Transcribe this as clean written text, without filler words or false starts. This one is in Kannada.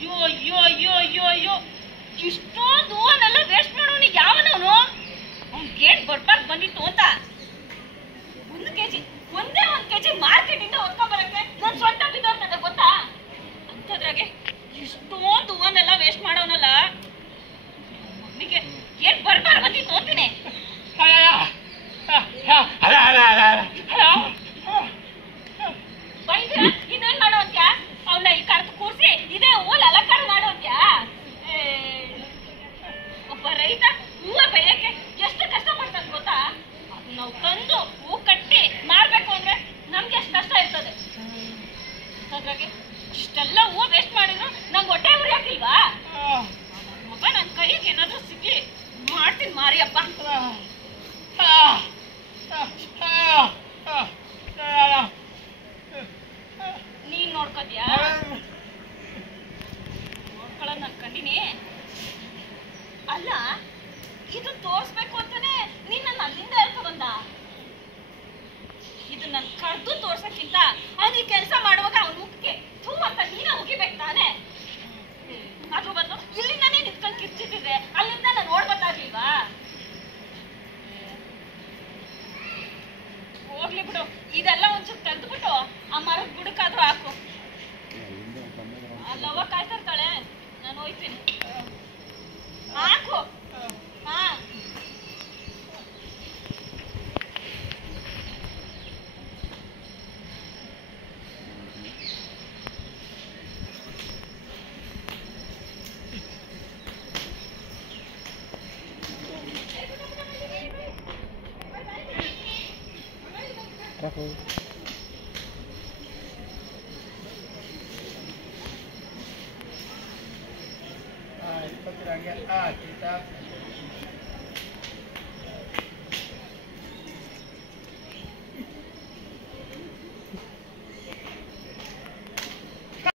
ಅಯ್ಯೋ ಅಯ್ಯೋ ಅಯ್ಯೋ ಅಯ್ಯೋ ಅಯ್ಯೋ ಇಷ್ಟೊಂದು ಹೂವನ್ನೆಲ್ಲ ವೇಸ್ಟ್ ಮಾಡೋನು ಯಾವನವನು? ಅವ್ನಿಗೇನ್ ಬರ್ಬಾರ್ದು ಬಂದಿತ್ತು ಅಂತ 1 ಕೆಜಿ ಒಂದೇ 1 ಕೆಜಿ ಮಾರ್ಕೆಟ್ ಇಂದ ಹೊತ್ಕೊಂಡ್ಬರಕ್ಕೆ ನನ್ ಸೊಂಟ ಬಿದ್ದೋರ್ತದೆ ಗೊತ್ತಾ? ಅಂತದ್ರಾಗೆ ಇಷ್ಟೊಂದು ಹೂವನ್ನೆಲ್ಲ ವೇಸ್ಟ್ ಮಾಡೋನಲ್ಲ, ಮಗನಿಗೆ ಏನ್ ಬರ್ಬಾರ್ದು ಬಂದಿತ್ತು ಅಂತೀನಿ. ಬೈದ್ರೆ ಇನ್ನೇನ್ ಮಾಡೋ ಅಂತ್ಯಾ? ಅವನ್ನ ಈ ಕರೆದು ಕೂರ್ಸಿ ಇದೇ ಹೂವಲ್ಲಿ ಅಲಂಕಾರ ಮಾಡೋ ಅಂತ್ಯಾ? ಒಬ್ಬ ರೈತ ಹೂವ ಬೆಳೆಯಕ್ಕೆ ಎಷ್ಟು ಕಷ್ಟ ಪಡ್ತಾನೆ ಗೊತ್ತಾ? ಅದು ನಾವು ತಂದು ಹೂ ಕಟ್ಟಿ ಮಾರ್ಬೇಕು ಅಂದ್ರೆ ನಮ್ಗೆ ಎಷ್ಟು ಕಷ್ಟ ಇರ್ತದೆ. ಅದ್ರಾಗೆ ಇಷ್ಟೆಲ್ಲ ಹೂವು ವೇಸ್ಟ್ ಮಾಡಿದ್ರು ನಂಗೆ ಹೊಟ್ಟೆ ಉರಿ ಹಾಕಿಲ್ವಾ? ಮಗ ನನ್ ಕೈಗೆ ಏನಾದ್ರೂ ಸಿಗ್ಲಿ ಮಾಡ್ತೀನಿ ಮಾರಿಯಪ್ಪ. ನೀನ್ ನೋಡ್ಕೋದ್ಯಾ? ನೋಡ್ಕೊಳ್ಳೋದ್ ನನ್ ಕಂಡಿನಿ. ಅಲ್ಲ, ಇದು ತೋರ್ಸ್ಬೇಕು ಅಂತಾನೆ ನೀನ್ ನನ್ನ ಅಲ್ಲಿಂದ ಹೇಳ್ಕೊ ಬಂದ. ಇದು ನನ್ ಕರ್ದು ತೋರ್ಸಕ್ಕಿಂತ ಅವ್ನಿಗೆ ಕೆಲಸ ಮಾಡುವಾಗ ಅವ್ನ ಮುಖಕ್ಕೆ ಥೂ ಅಂತ ನೀನ ಉಗಿಬೇಕು ತಾನೆ. ಅದ್ರ ಬದಲು ಇಲ್ಲಿಂದಾನೇ ನಿಂತ್ಕೊಂಡು ಕಿರ್ಚಿಟ್ಟಿದ್ರೆ ಅಲ್ಲಿಂದ ನಾನು ಓಡ್ಬತ್ತಾಗ್ಲಿಲ್ವಾ? ಹೋಗ್ಲಿ ಬಿಡು, ಇದೆಲ್ಲ ಒಂಚೂರು ತೆಗೆದ್ಬಿಟ್ಟು ಆ ಮರದ ಬುಡಕ್ಕಾದ್ರೂ ಹಾಕು. ಅಲ್ಲವ್ವ ಕಾಯ್ತಿರ್ತಾಳೆ, ನಾನು ಹೋಯ್ತೀನಿ. ಹಾಕು. ಹಾ kita